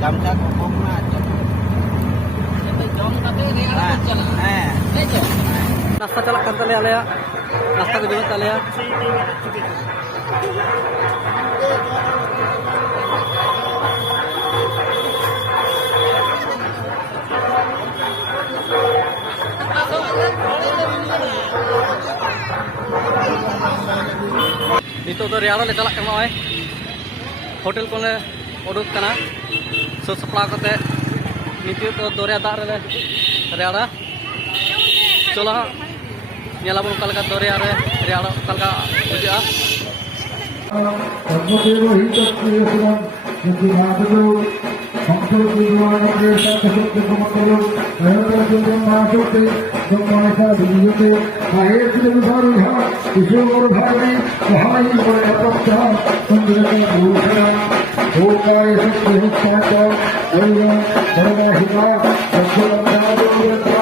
Gamsa kok nak. Kita jom tapi ni ada jalan. Lejo. नाश्ता चला करते ले आले नाश्ता को जरूरत आले नितो तो रेयाड़ा ले चला करना है होटल को ले उडुक करना सो सप्ला करते नितो तो दोरिया दार ले रेयाड़ा चलो nyala pun kalka dore are reala kalka buja Sarvadevo hitasya Mukhimadalo Samsarvijnana Krishna Kasutyamakalo Ayatarajutamashute Dhammasa Vijayate Ayatarajutamariha Ishwar Bhari Sahayi Varapapta Sandhata Bhushana Bhokaya Sakya Hittata Ayya Dharmahima Sakyalamnadurata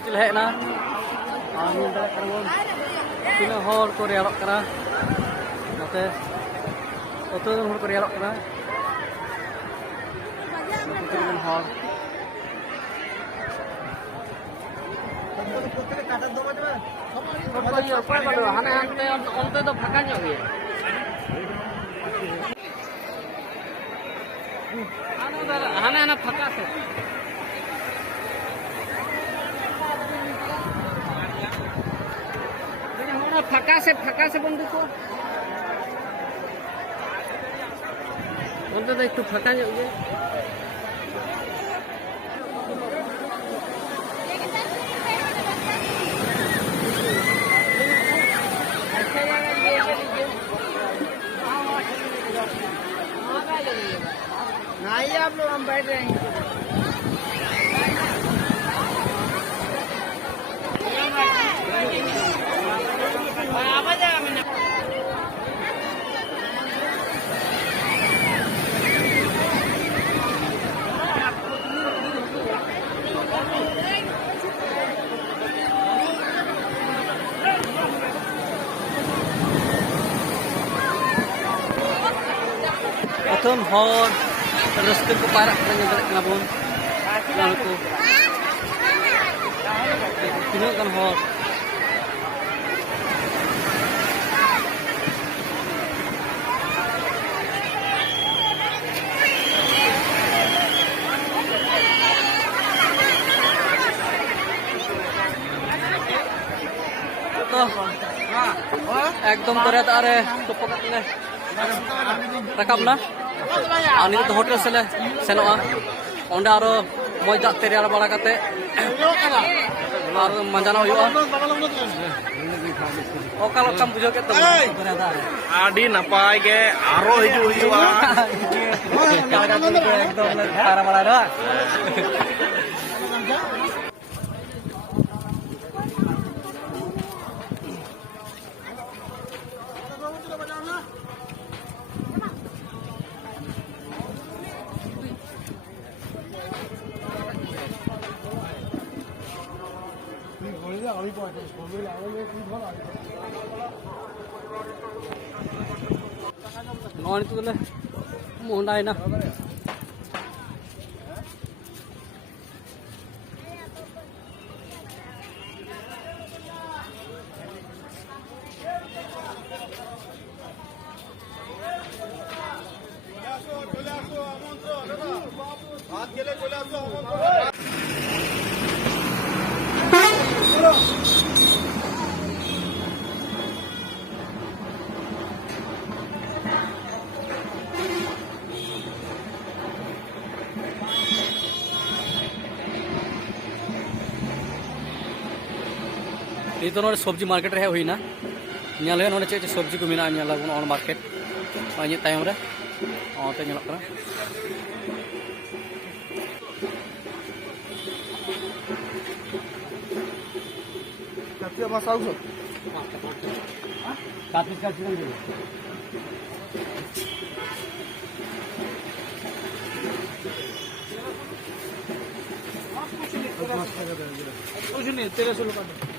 Cilek na, ini dah kerumon. Kena hor Korea lok kena, nanti, itu hor Korea lok kena. Kena hor. Onte to phaka nyok ye. Hane phaka se. ফাঁকা আছে বন্ধু তো অন্তত একটু ফাঁকা যাবে नहीं आप लोग हम बैठ रहे हैं Atom hor terus ke parak dengan kenapun yang itu ini kan hor एकदम तरह तारे तो पकड़ने rakam na ani to hotel sele senoa onda aro mojak teriara bala kate aro manjana huyuga okalo kam bujo ke to adi napai ge aro hiju huyuga ekdom para bala da ngon itu lah mau naik na ये तो सब्जी market रहे हुई ना नाले नोड़े चे सब्जी को मिना ऑन मार्केट इन तायम रे ओते नेलक करा कति मास आउछ कापी का चिकन दे नहीं 1300 का